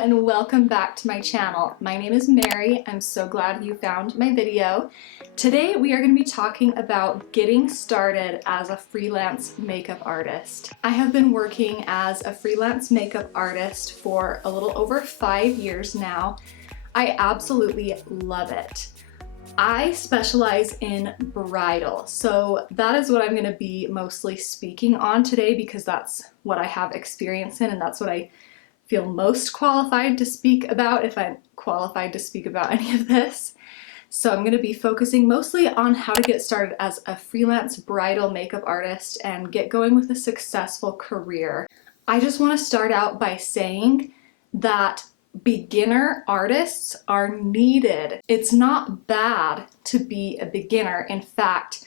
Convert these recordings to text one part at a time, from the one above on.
and welcome back to my channel. My name is Mary. I'm so glad you found my video. Today we are going to be talking about getting started as a freelance makeup artist. I have been working as a freelance makeup artist for a little over 5 years now. I absolutely love it. I specialize in bridal, so that is what I'm going to be mostly speaking on today because that's what I have experience in and that's what I feel most qualified to speak about, if I'm qualified to speak about any of this. So I'm going to be focusing mostly on how to get started as a freelance bridal makeup artist and get going with a successful career. I just want to start out by saying that beginner artists are needed. It's not bad to be a beginner. In fact,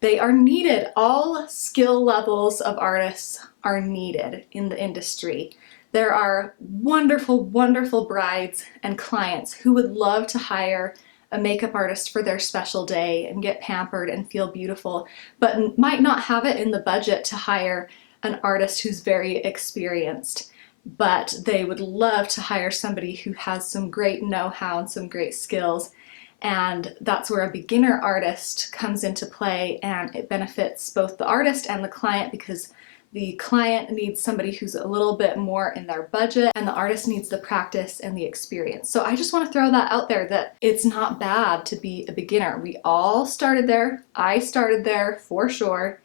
they are needed. All skill levels of artists are needed in the industry. There are wonderful, wonderful brides and clients who would love to hire a makeup artist for their special day and get pampered and feel beautiful, but might not have it in the budget to hire an artist who's very experienced. But they would love to hire somebody who has some great know-how and some great skills. And that's where a beginner artist comes into play, and it benefits both the artist and the client because the client needs somebody who's a little bit more in their budget and the artist needs the practice and the experience. So I just want to throw that out there that it's not bad to be a beginner. We all started there. I started there for sure.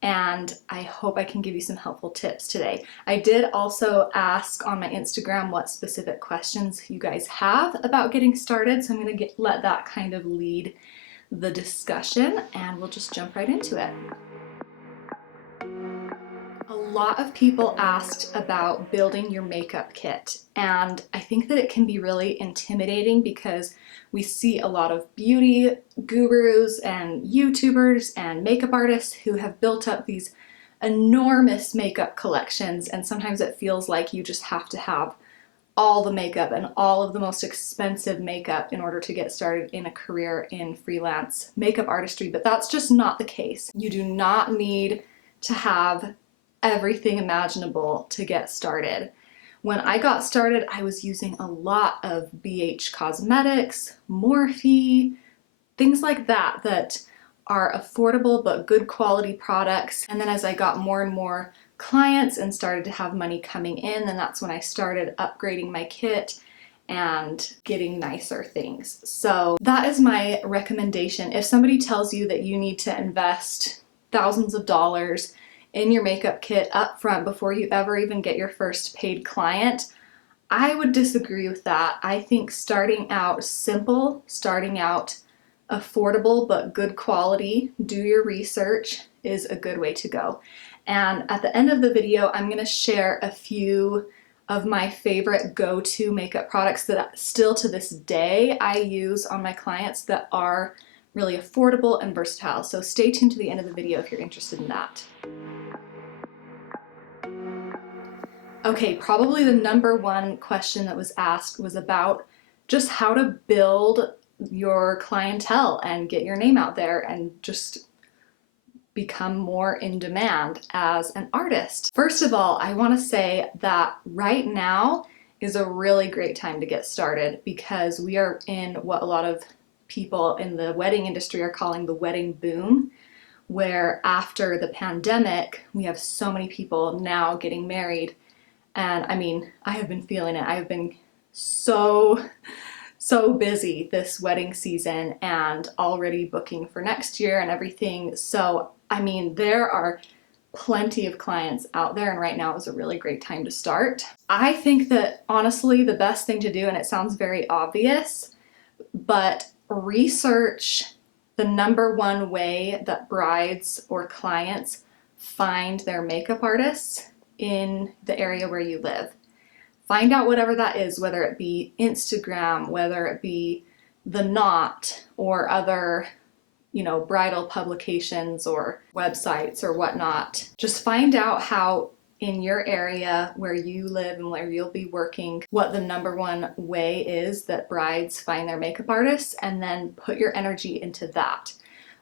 And I hope I can give you some helpful tips today. I did also ask on my Instagram what specific questions you guys have about getting started. So I'm going to let that kind of lead the discussion and we'll just jump right into it. A lot of people asked about building your makeup kit, and I think that it can be really intimidating because we see a lot of beauty gurus and YouTubers and makeup artists who have built up these enormous makeup collections, and sometimes it feels like you just have to have all the makeup and all of the most expensive makeup in order to get started in a career in freelance makeup artistry, but that's just not the case. You do not need to have everything imaginable to get started. When I got started, I was using a lot of BH cosmetics, Morphe, things like that that are affordable but good quality products. And then as I got more and more clients and started to have money coming in, then that's when I started upgrading my kit and getting nicer things. So that is my recommendation. If somebody tells you that you need to invest thousands of dollars in your makeup kit up front before you ever even get your first paid client, I would disagree with that. I think starting out simple, starting out affordable but good quality, do your research, is a good way to go. And at the end of the video, I'm going to share a few of my favorite go-to makeup products that still to this day I use on my clients that are really affordable and versatile. So stay tuned to the end of the video if you're interested in that. Okay, probably the number one question that was asked was about just how to build your clientele and get your name out there and just become more in demand as an artist. First of all, I want to say that right now is a really great time to get started because we are in what a lot of people in the wedding industry are calling the wedding boom, where after the pandemic, we have so many people now getting married. And I mean, I have been feeling it. I've been so busy this wedding season and already booking for next year and everything. So, I mean, there are plenty of clients out there, and right now is a really great time to start. I think that honestly, the best thing to do, and it sounds very obvious, but research the number one way that brides or clients find their makeup artists in the area where you live. Find out whatever that is, whether it be Instagram, whether it be The Knot or other, bridal publications or websites or whatnot. Just find out how in your area where you live and where you'll be working, what the number one way is that brides find their makeup artists, and then put your energy into that.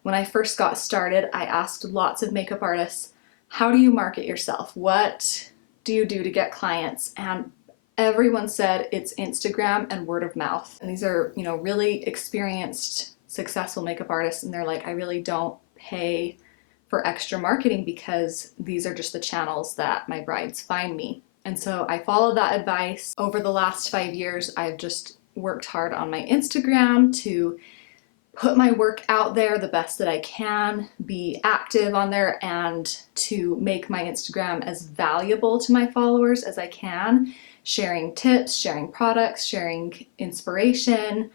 When I first got started, I asked lots of makeup artists, how do you market yourself? What do you do to get clients? And everyone said it's Instagram and word of mouth. And these are, you know, really experienced, successful makeup artists, and they're like, I really don't pay for extra marketing because these are just the channels that my brides find me. And so I followed that advice. Over the last 5 years, I've just worked hard on my Instagram to put my work out there the best that I can, be active on there, and to make my Instagram as valuable to my followers as I can, sharing tips, sharing products, sharing inspiration,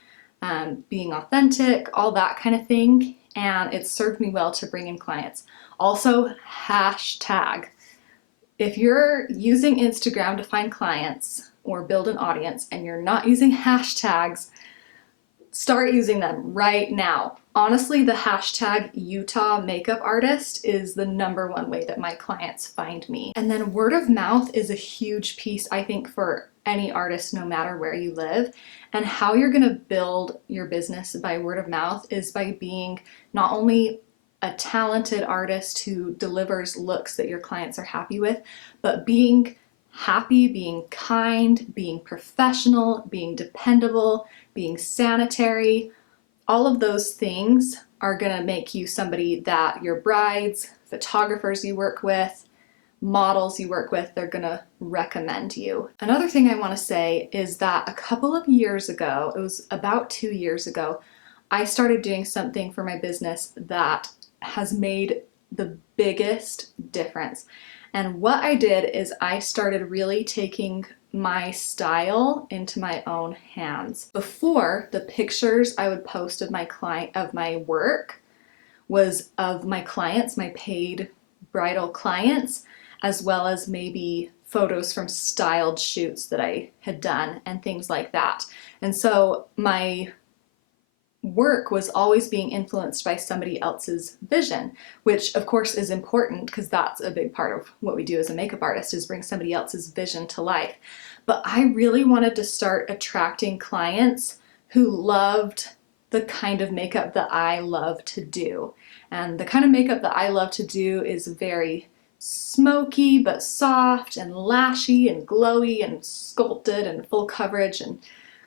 being authentic, all that kind of thing. And it's served me well to bring in clients. Also, hashtag. If you're using Instagram to find clients or build an audience and you're not using hashtags, start using them right now. Honestly, the hashtag Utah makeup artist is the #1 way that my clients find me. And then word of mouth is a huge piece, I think, for any artist, no matter where you live. And how you're gonna build your business by word of mouth is by being not only a talented artist who delivers looks that your clients are happy with, but being happy, being kind, being professional, being dependable, being sanitary. All of those things are gonna make you somebody that your brides, photographers you work with, models you work with, they're gonna recommend you. Another thing I wanna say is that a couple of years ago, it was about 2 years ago, I started doing something for my business that has made the biggest difference. And what I did is I started really taking my style into my own hands. Before, the pictures I would post of my work was of my clients, my paid bridal clients, as well as maybe photos from styled shoots that I had done and things like that. And so my work was always being influenced by somebody else's vision, which of course is important because that's a big part of what we do as a makeup artist, is bring somebody else's vision to life. But I really wanted to start attracting clients who loved the kind of makeup that I love to do. And the kind of makeup that I love to do is very smoky but soft and lashy and glowy and sculpted and full coverage and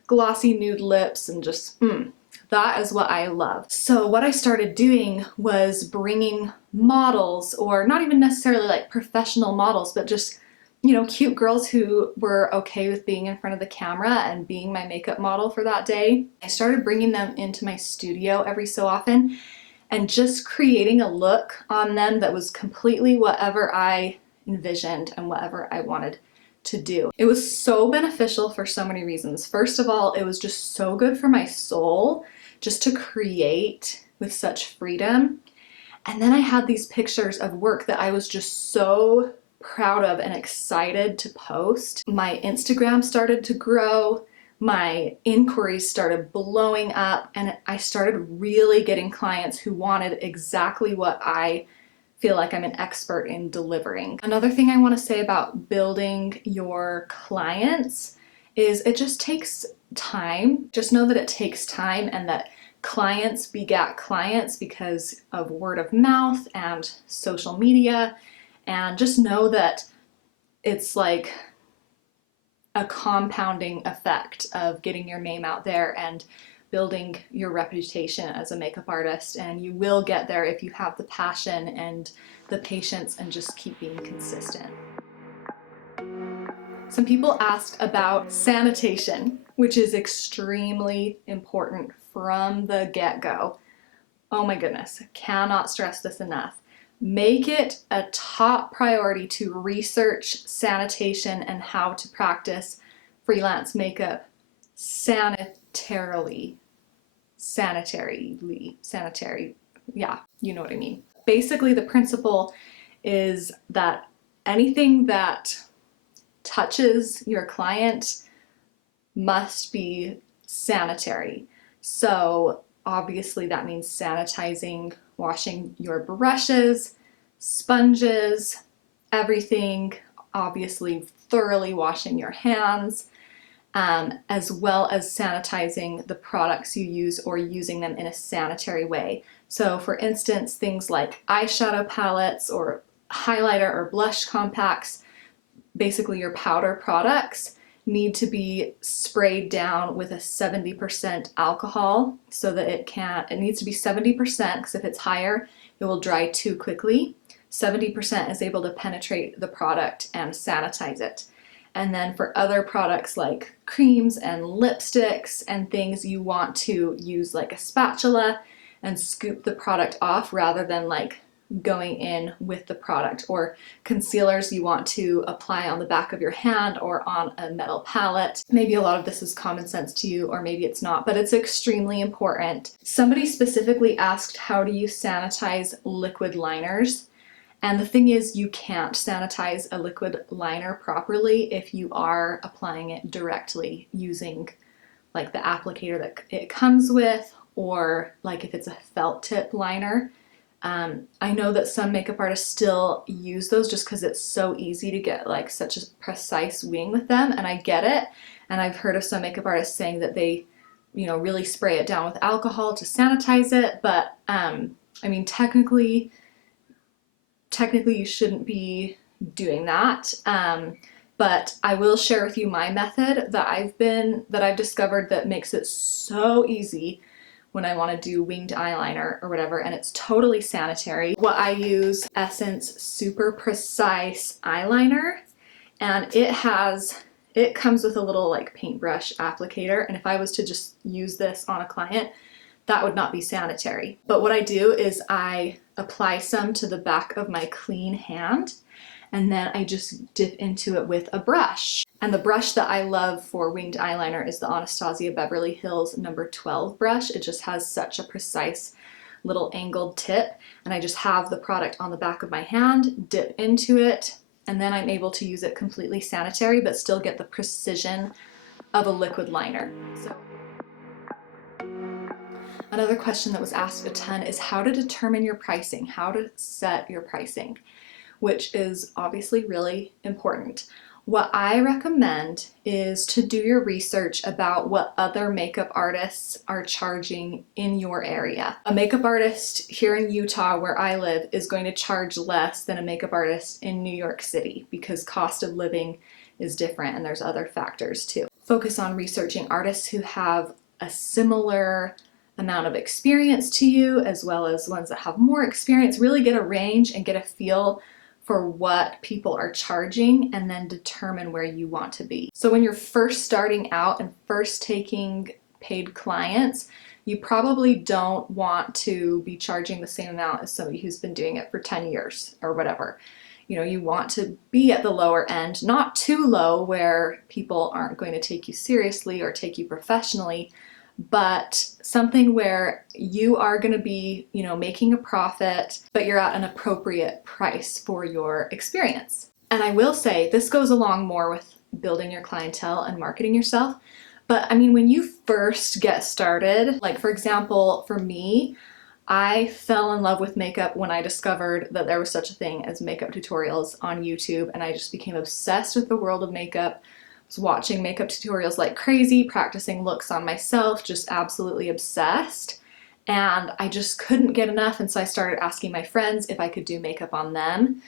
glossy nude lips and just that is what I love. So what I started doing was bringing models, or not even necessarily like professional models, but just, you know, cute girls who were okay with being in front of the camera and being my makeup model for that day. I started bringing them into my studio every so often and just creating a look on them that was completely whatever I envisioned and whatever I wanted to do. It was so beneficial for so many reasons. First of all, it was just so good for my soul just to create with such freedom. And then I had these pictures of work that I was just so proud of and excited to post. My Instagram started to grow, my inquiries started blowing up, and I started really getting clients who wanted exactly what I feel like I'm an expert in delivering. Another thing I want to say about building your clients is it just takes time. Just know that it takes time, and that clients begat clients because of word of mouth and social media. And just know that it's like a compounding effect of getting your name out there and building your reputation as a makeup artist. And you will get there if you have the passion and the patience and just keep being consistent. Some people asked about sanitation, which is extremely important from the get-go. Oh my goodness, cannot stress this enough. Make it a top priority to research sanitation and how to practice freelance makeup sanitary, yeah, you know what I mean. Basically, the principle is that anything that touches your client must be sanitary. So obviously that means sanitizing, washing your brushes, sponges, everything, obviously thoroughly washing your hands, as well as sanitizing the products you use or using them in a sanitary way. So for instance, things like eyeshadow palettes or highlighter or blush compacts, basically your powder products, need to be sprayed down with a 70% alcohol so that it needs to be 70% because if it's higher, it will dry too quickly. 70% is able to penetrate the product and sanitize it. And then for other products like creams and lipsticks and things, you want to use like a spatula and scoop the product off rather than like going in with the product. Or concealers you want to apply on the back of your hand or on a metal palette. Maybe a lot of this is common sense to you, or maybe it's not, but it's extremely important. Somebody specifically asked, how do you sanitize liquid liners? And the thing is, you can't sanitize a liquid liner properly if you are applying it directly using like the applicator that it comes with, or like if it's a felt tip liner. I know that some makeup artists still use those just because it's so easy to get like such a precise wing with them, and I get it. And I've heard of some makeup artists saying that they, really spray it down with alcohol to sanitize it, but I mean, technically you shouldn't be doing that. But I will share with you my method that I've discovered that makes it so easy when I want to do winged eyeliner or whatever, and it's totally sanitary. What I use, Essence Super Precise Eyeliner, and it comes with a little like paintbrush applicator, and if I was to just use this on a client, that would not be sanitary. But what I do is I apply some to the back of my clean hand, and then I just dip into it with a brush. And the brush that I love for winged eyeliner is the Anastasia Beverly Hills number 12 brush. It just has such a precise little angled tip, and I just have the product on the back of my hand, dip into it, and then I'm able to use it completely sanitary but still get the precision of a liquid liner. Another question that was asked a ton is how to determine your pricing, how to set your pricing, which is obviously really important. What I recommend is to do your research about what other makeup artists are charging in your area. A makeup artist here in Utah, where I live, is going to charge less than a makeup artist in New York City because cost of living is different and there's other factors too. Focus on researching artists who have a similar amount of experience to you, as well as ones that have more experience. Really get a range and get a feel for what people are charging, and then determine where you want to be. So when you're first starting out and first taking paid clients, you probably don't want to be charging the same amount as somebody who's been doing it for 10 years or whatever. You want to be at the lower end, not too low where people aren't going to take you seriously or take you professionally, but something where you are going to be, making a profit, but you're at an appropriate price for your experience. And I will say this goes along more with building your clientele and marketing yourself. But I mean, when you first get started, like for example, for me, I fell in love with makeup when I discovered that there was such a thing as makeup tutorials on YouTube, and I just became obsessed with the world of makeup. Was watching makeup tutorials like crazy, practicing looks on myself, just absolutely obsessed. And I just couldn't get enough, and so I started asking my friends if I could do makeup on them.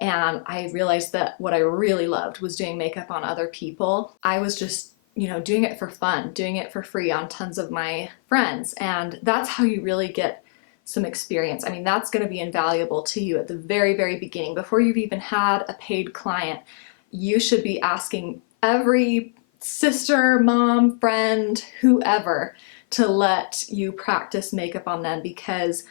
And I realized that what I really loved was doing makeup on other people. I was just, doing it for fun, doing it for free on tons of my friends. And that's how you really get some experience. I mean, that's going to be invaluable to you at the very, very beginning. Before you've even had a paid client, you should be asking every sister, mom, friend, whoever to let you practice makeup on them, because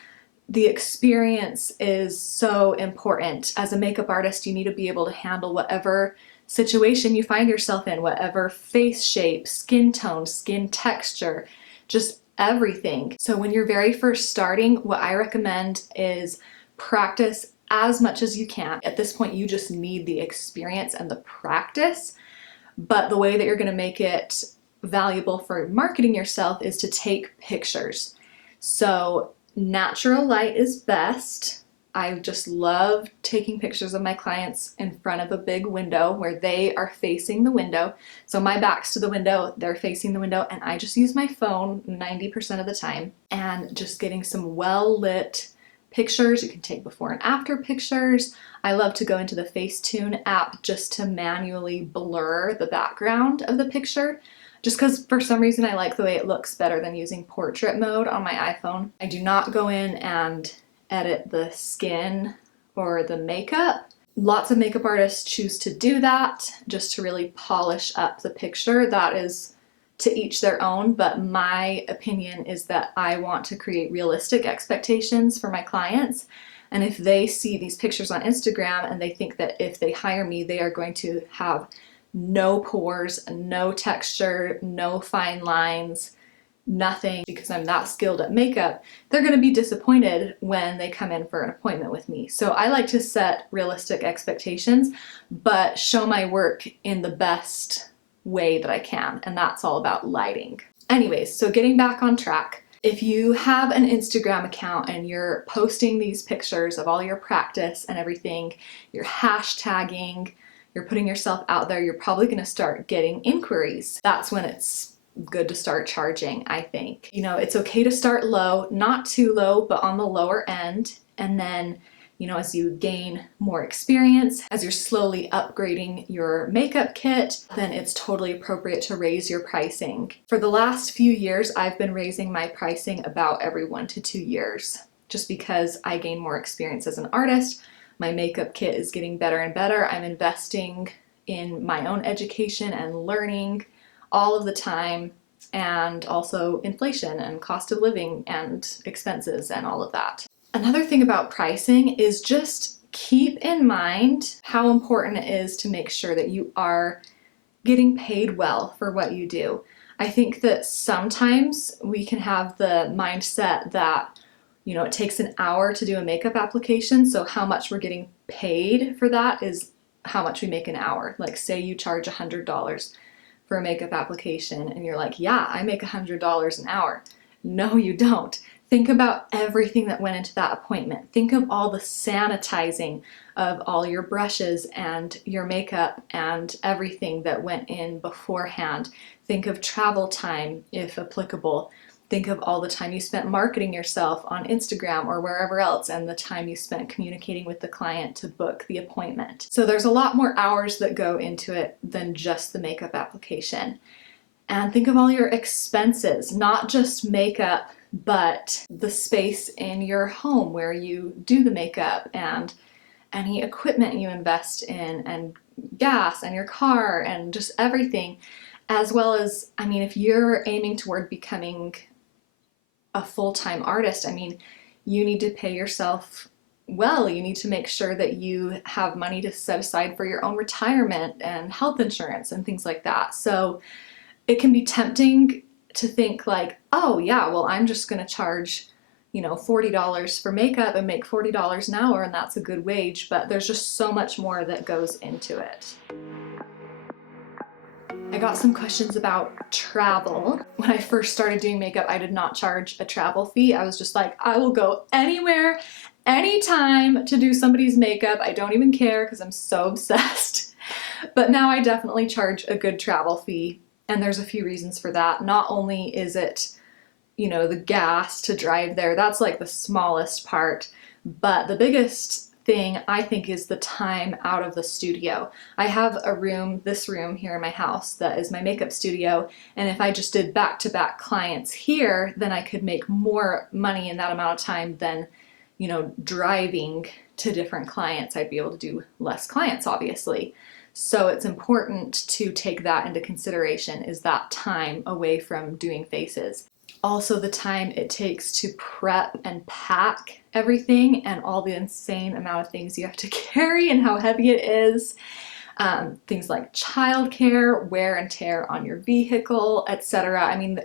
the experience is so important. As a makeup artist, you need to be able to handle whatever situation you find yourself in, whatever face shape, skin tone, skin texture, just everything. So when you're very first starting, what I recommend is practice as much as you can. At this point, you just need the experience and the practice. But the way that you're going to make it valuable for marketing yourself is to take pictures. So natural light is best. I just love taking pictures of my clients in front of a big window where they are facing the window. So my back's to the window, they're facing the window, and I just use my phone 90% of the time, and just getting some well-lit pictures. You can take before and after pictures. I love to go into the Facetune app just to manually blur the background of the picture, just because for some reason I like the way it looks better than using portrait mode on my iPhone. I do not go in and edit the skin or the makeup. Lots of makeup artists choose to do that just to really polish up the picture. That is to each their own, but my opinion is that I want to create realistic expectations for my clients. And if they see these pictures on Instagram and they think that if they hire me, they are going to have no pores, no texture, no fine lines, nothing, because I'm that skilled at makeup, they're going to be disappointed when they come in for an appointment with me. So I like to set realistic expectations, but show my work in the best way that I can, and that's all about lighting. Anyways, so getting back on track, if you have an Instagram account and you're posting these pictures of all your practice and everything, you're hashtagging, you're putting yourself out there, you're probably going to start getting inquiries. That's when it's good to start charging, I think. You know, it's okay to start low, not too low, but on the lower end. And then, you know, as you gain more experience, as you're slowly upgrading your makeup kit, then it's totally appropriate to raise your pricing. For the last few years, I've been raising my pricing about every 1 to 2 years, just because I gain more experience as an artist. My makeup kit is getting better and better. I'm investing in my own education and learning all of the time, and also inflation and cost of living and expenses and all of that. Another thing about pricing is just keep in mind how important it is to make sure that you are getting paid well for what you do. I think that sometimes we can have the mindset that, you know, it takes an hour to do a makeup application, so how much we're getting paid for that is how much we make an hour. Like, say you charge $100 for a makeup application and you're like, yeah, I make $100 an hour. No, you don't. Think about everything that went into that appointment. Think of all the sanitizing of all your brushes and your makeup and everything that went in beforehand. Think of travel time, if applicable. Think of all the time you spent marketing yourself on Instagram or wherever else, and the time you spent communicating with the client to book the appointment. So there's a lot more hours that go into it than just the makeup application. And think of all your expenses, not just makeup, but the space in your home where you do the makeup and any equipment you invest in and gas and your car and just everything. As well as, I mean, if you're aiming toward becoming a full-time artist, I mean, you need to pay yourself well. You need to make sure that you have money to set aside for your own retirement and health insurance and things like that. So it can be tempting to think like, oh yeah, well, I'm just going to charge, you know, $40 for makeup and make $40 an hour, and that's a good wage, but there's just so much more that goes into it. I got some questions about travel. When I first started doing makeup, I did not charge a travel fee. I was just like, I will go anywhere, anytime to do somebody's makeup. I don't even care because I'm so obsessed. But now I definitely charge a good travel fee, and there's a few reasons for that. Not only is it, you know, the gas to drive there, that's like the smallest part, but the biggest thing I think is the time out of the studio. I have a room, this room here in my house, that is my makeup studio, and if I just did back-to-back clients here, then I could make more money in that amount of time than, you know, driving to different clients. I'd be able to do less clients, obviously. So it's important to take that into consideration, is that time away from doing faces. Also the time it takes to prep and pack everything and all the insane amount of things you have to carry and how heavy it is. Things like childcare, wear and tear on your vehicle, etc. I mean,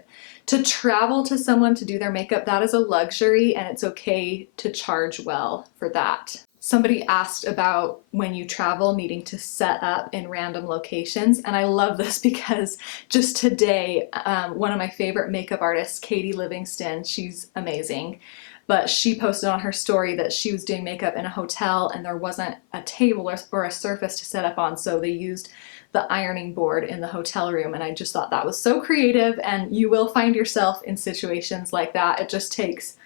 to travel to someone to do their makeup, that is a luxury, and it's okay to charge well for that. Somebody asked about when you travel needing to set up in random locations, and I love this because just today, one of my favorite makeup artists, Katie Livingston, she's amazing, but she posted on her story that she was doing makeup in a hotel and there wasn't a table or a surface to set up on, so they used the ironing board in the hotel room, and I just thought that was so creative, and you will find yourself in situations like that. It just takes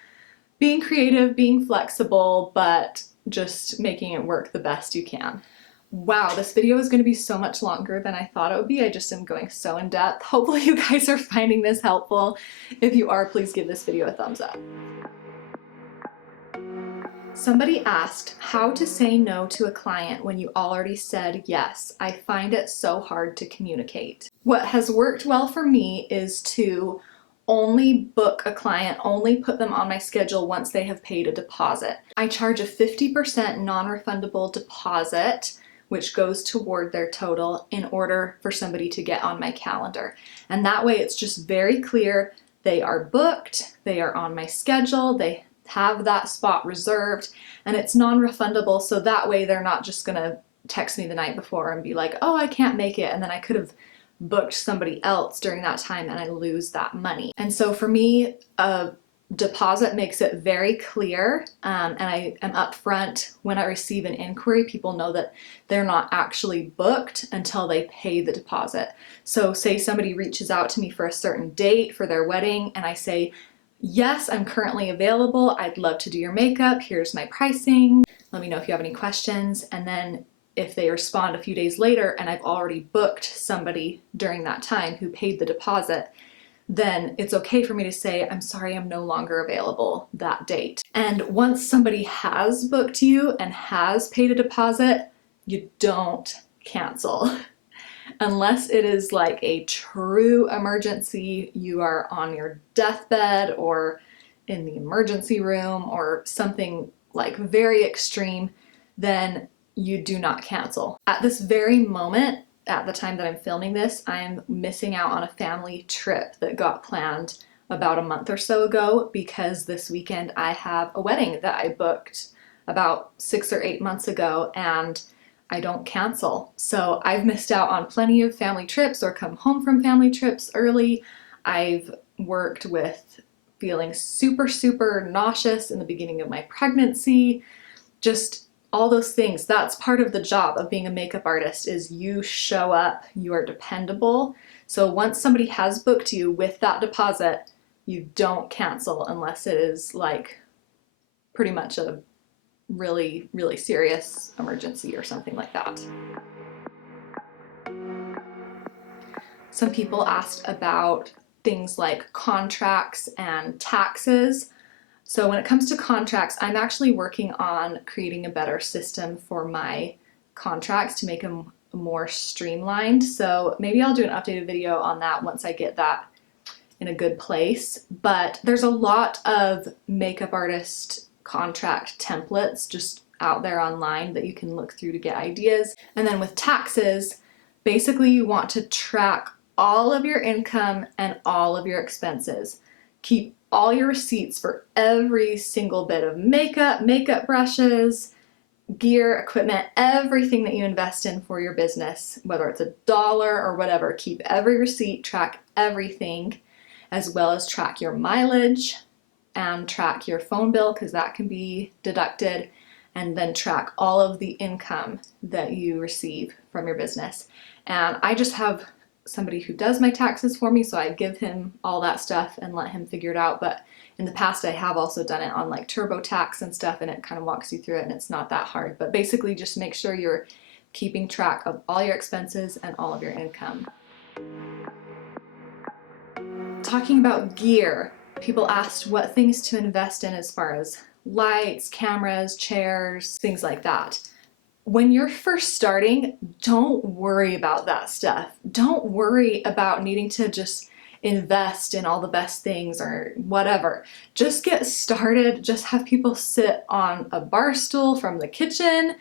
being creative, being flexible, but just making it work the best you can. Wow, this video is going to be so much longer than I thought it would be. I just am going so in depth. Hopefully you guys are finding this helpful. If you are, please give this video a thumbs up. Somebody asked how to say no to a client when you already said yes. I find it so hard to communicate. What has worked well for me is to only book a client, only put them on my schedule once they have paid a deposit. I charge a 50% non-refundable deposit, which goes toward their total in order for somebody to get on my calendar. And that way it's just very clear they are booked, they are on my schedule, they have that spot reserved, and it's non-refundable, so that way they're not just gonna text me the night before and be like, oh, I can't make it, and then I could have booked somebody else during that time and I lose that money. And so for me, a deposit makes it very clear, and I am upfront when I receive an inquiry. People know that they're not actually booked until they pay the deposit. So say somebody reaches out to me for a certain date for their wedding and I say, yes, I'm currently available. I'd love to do your makeup. Here's my pricing. Let me know if you have any questions. And then if they respond a few days later and I've already booked somebody during that time who paid the deposit, then it's okay for me to say, I'm sorry, I'm no longer available that date. And once somebody has booked you and has paid a deposit, you don't cancel. Unless it is like a true emergency, you are on your deathbed or in the emergency room or something like very extreme, then you do not cancel. At this very moment, at the time that I'm filming this, I'm missing out on a family trip that got planned about a month or so ago because this weekend I have a wedding that I booked about 6 or 8 months ago and I don't cancel. So I've missed out on plenty of family trips or come home from family trips early. I've worked with feeling super, super nauseous in the beginning of my pregnancy, just all those things. That's part of the job of being a makeup artist, is you show up, you are dependable. So once somebody has booked you with that deposit, you don't cancel unless it is like pretty much a really, really serious emergency or something like that. Some people asked about things like contracts and taxes. So when it comes to contracts, I'm actually working on creating a better system for my contracts to make them more streamlined. So maybe I'll do an updated video on that once I get that in a good place. But there's a lot of makeup artist contract templates just out there online that you can look through to get ideas. And then with taxes, basically you want to track all of your income and all of your expenses. Keep all your receipts for every single bit of makeup, makeup brushes, gear, equipment, everything that you invest in for your business, whether it's $1 or whatever. Keep every receipt, track everything, as well as track your mileage and track your phone bill because that can be deducted, and then track all of the income that you receive from your business. And I just have somebody who does my taxes for me, so I give him all that stuff and let him figure it out. But in the past I have also done it on like TurboTax and stuff, and it kind of walks you through it and it's not that hard. But basically just make sure you're keeping track of all your expenses and all of your income. Talking about gear, people asked what things to invest in as far as lights, cameras, chairs, things like that. When you're first starting, don't worry about that stuff. Don't worry about needing to just invest in all the best things or whatever. Just get started. Just have people sit on a bar stool from the kitchen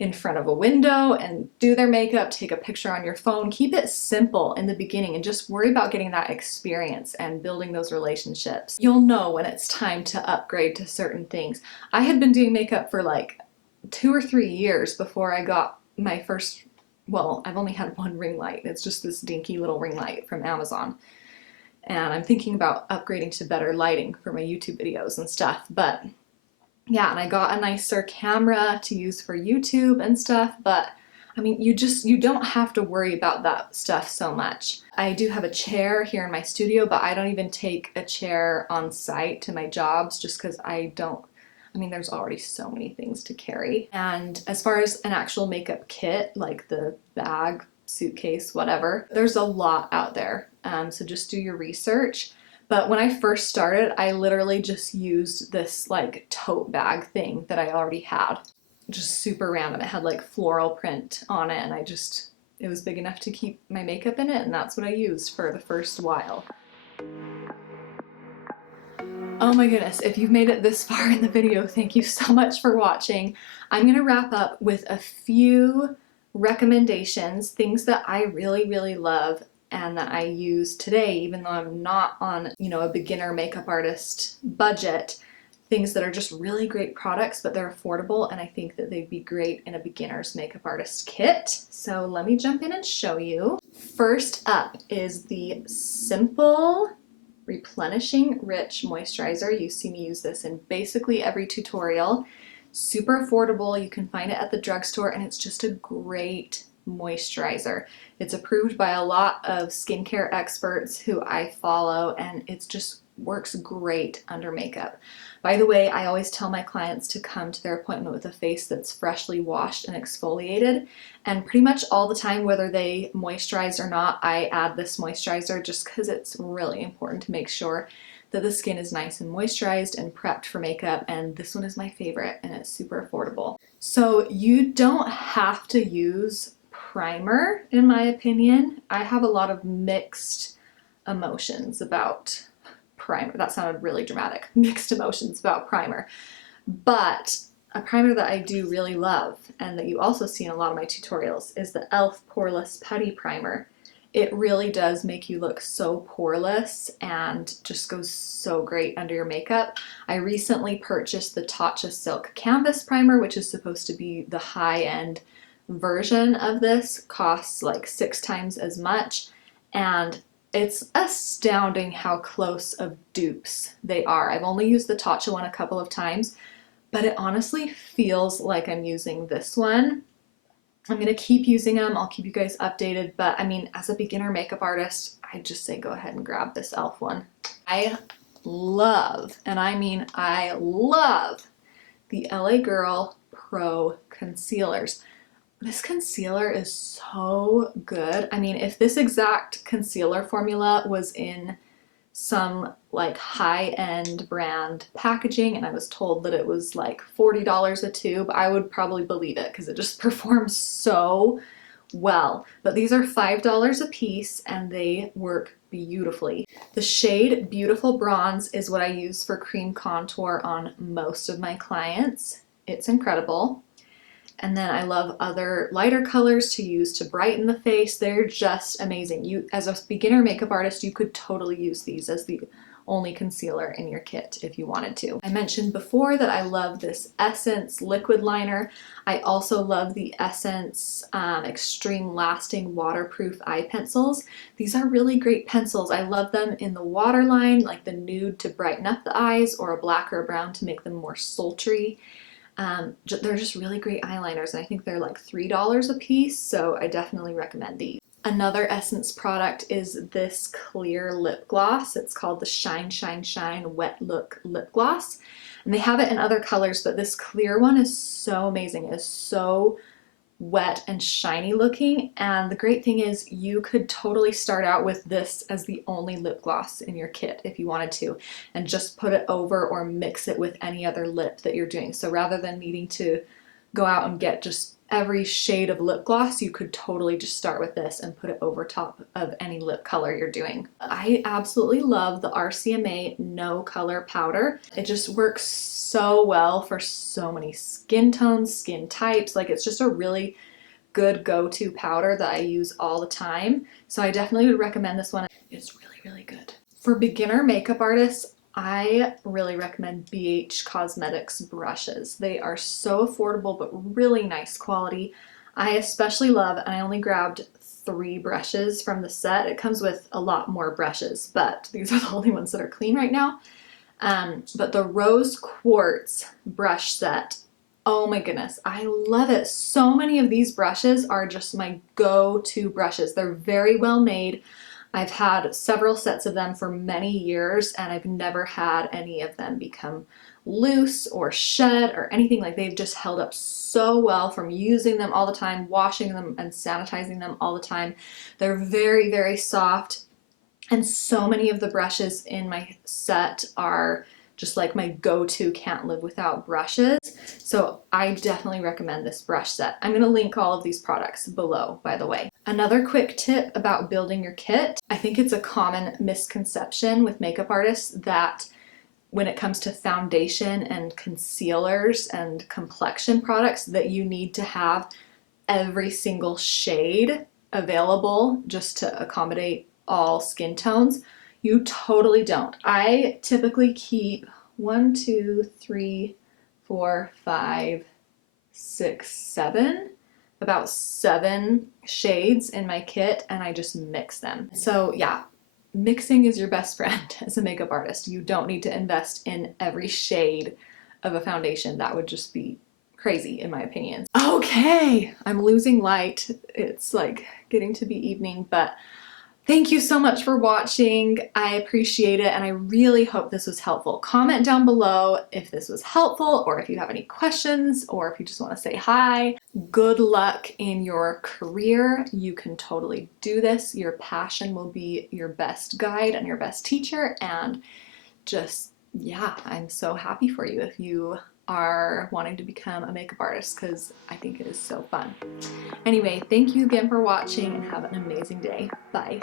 in front of a window and do their makeup, take a picture on your phone. Keep it simple in the beginning and just worry about getting that experience and building those relationships. You'll know when it's time to upgrade to certain things. I had been doing makeup for like 2 or 3 years before I got my first, well, I've only had one ring light. It's just this dinky little ring light from Amazon. And I'm thinking about upgrading to better lighting for my YouTube videos and stuff. But yeah, and I got a nicer camera to use for YouTube and stuff, but I mean, you don't have to worry about that stuff so much. I do have a chair here in my studio, but I don't even take a chair on site to my jobs just because I mean, there's already so many things to carry. And as far as an actual makeup kit, like the bag, suitcase, whatever, there's a lot out there. So just do your research. But when I first started, I literally just used this like tote bag thing that I already had. Just super random. It had like floral print on it, and it was big enough to keep my makeup in it, and that's what I used for the first while. Oh my goodness, if you've made it this far in the video, thank you so much for watching. I'm gonna wrap up with a few recommendations, things that I really, really love and that I use today, even though I'm not on, a beginner makeup artist budget. Things that are just really great products, but they're affordable, and I think that they'd be great in a beginner's makeup artist kit. So let me jump in and show you. First up is the Simple Replenishing Rich Moisturizer. You see me use this in basically every tutorial. Super affordable. You can find it at the drugstore, and it's just a great moisturizer. It's approved by a lot of skincare experts who I follow, and it's just works great under makeup. By the way, I always tell my clients to come to their appointment with a face that's freshly washed and exfoliated, and pretty much all the time, whether they moisturize or not, I add this moisturizer just because it's really important to make sure that the skin is nice and moisturized and prepped for makeup, and this one is my favorite, and it's super affordable. So you don't have to use primer, in my opinion. I have a lot of mixed emotions about primer. That sounded really dramatic. Mixed emotions about primer. But a primer that I do really love, and that you also see in a lot of my tutorials, is the e.l.f. Poreless Putty Primer. It really does make you look so poreless and just goes so great under your makeup. I recently purchased the Tatcha Silk Canvas Primer, which is supposed to be the high-end version of this. Costs like 6 times as much, and it's astounding how close of dupes they are. I've only used the Tatcha one a couple of times, but it honestly feels like I'm using this one. I'm gonna keep using them. I'll keep you guys updated, but I mean, as a beginner makeup artist, I just say go ahead and grab this e.l.f. one. I love, and I mean I love, the LA Girl Pro Concealers. This concealer is so good. I mean, if this exact concealer formula was in some like high-end brand packaging and I was told that it was like $40 a tube, I would probably believe it because it just performs so well. But these are $5 a piece and they work beautifully. The shade Beautiful Bronze is what I use for cream contour on most of my clients. It's incredible. And then I love other lighter colors to use to brighten the face. They're just amazing. You, as a beginner makeup artist, you could totally use these as the only concealer in your kit if you wanted to. I mentioned before that I love this Essence liquid liner. I also love the Essence Extreme Lasting Waterproof Eye Pencils. These are really great pencils. I love them in the waterline, like the nude to brighten up the eyes, or a black or a brown to make them more sultry. They're just really great eyeliners, and I think they're like $3 a piece, so I definitely recommend these. Another Essence product is this clear lip gloss. It's called the Shine Shine Shine Wet Look Lip Gloss, and they have it in other colors, but this clear one is so amazing. It's so wet and shiny looking, and the great thing is you could totally start out with this as the only lip gloss in your kit if you wanted to, and just put it over or mix it with any other lip that you're doing. So rather than needing to go out and get just every shade of lip gloss, you could totally just start with this and put it over top of any lip color you're doing. I absolutely love the RCMA No Color Powder. It just works so well for so many skin tones, skin types. Like, it's just a really good go-to powder that I use all the time. So I definitely would recommend this one. It's really, really good. For beginner makeup artists, I really recommend BH Cosmetics brushes. They are so affordable but really nice quality. I especially love, and I only grabbed 3 brushes from the set. It comes with a lot more brushes, but these are the only ones that are clean right now. But the Rose Quartz brush set Oh my goodness, I love it. So many of these brushes are just my go-to brushes. They're very well made. I've had several sets of them for many years and I've never had any of them become loose or shed or anything. Like, they've just held up so well from using them all the time, washing them and sanitizing them all the time. They're very, very soft. And so many of the brushes in my set are just like my go-to can't live without brushes. So I definitely recommend this brush set. I'm gonna link all of these products below, by the way. Another quick tip about building your kit. I think it's a common misconception with makeup artists that when it comes to foundation and concealers and complexion products that you need to have every single shade available just to accommodate all skin tones. You totally don't. I typically keep 1, 2, 3, 4, 5, 6, 7, about 7 shades in my kit, and I just mix them. So yeah, mixing is your best friend as a makeup artist. You don't need to invest in every shade of a foundation. That would just be crazy in my opinion. Okay, I'm losing light. It's like getting to be evening, but thank you so much for watching. I appreciate it and I really hope this was helpful. Comment down below if this was helpful or if you have any questions or if you just want to say hi. Good luck in your career. You can totally do this. Your passion will be your best guide and your best teacher, and just, yeah, I'm so happy for you if you are wanting to become a makeup artist, because I think it is so fun. Anyway, thank you again for watching and have an amazing day. Bye.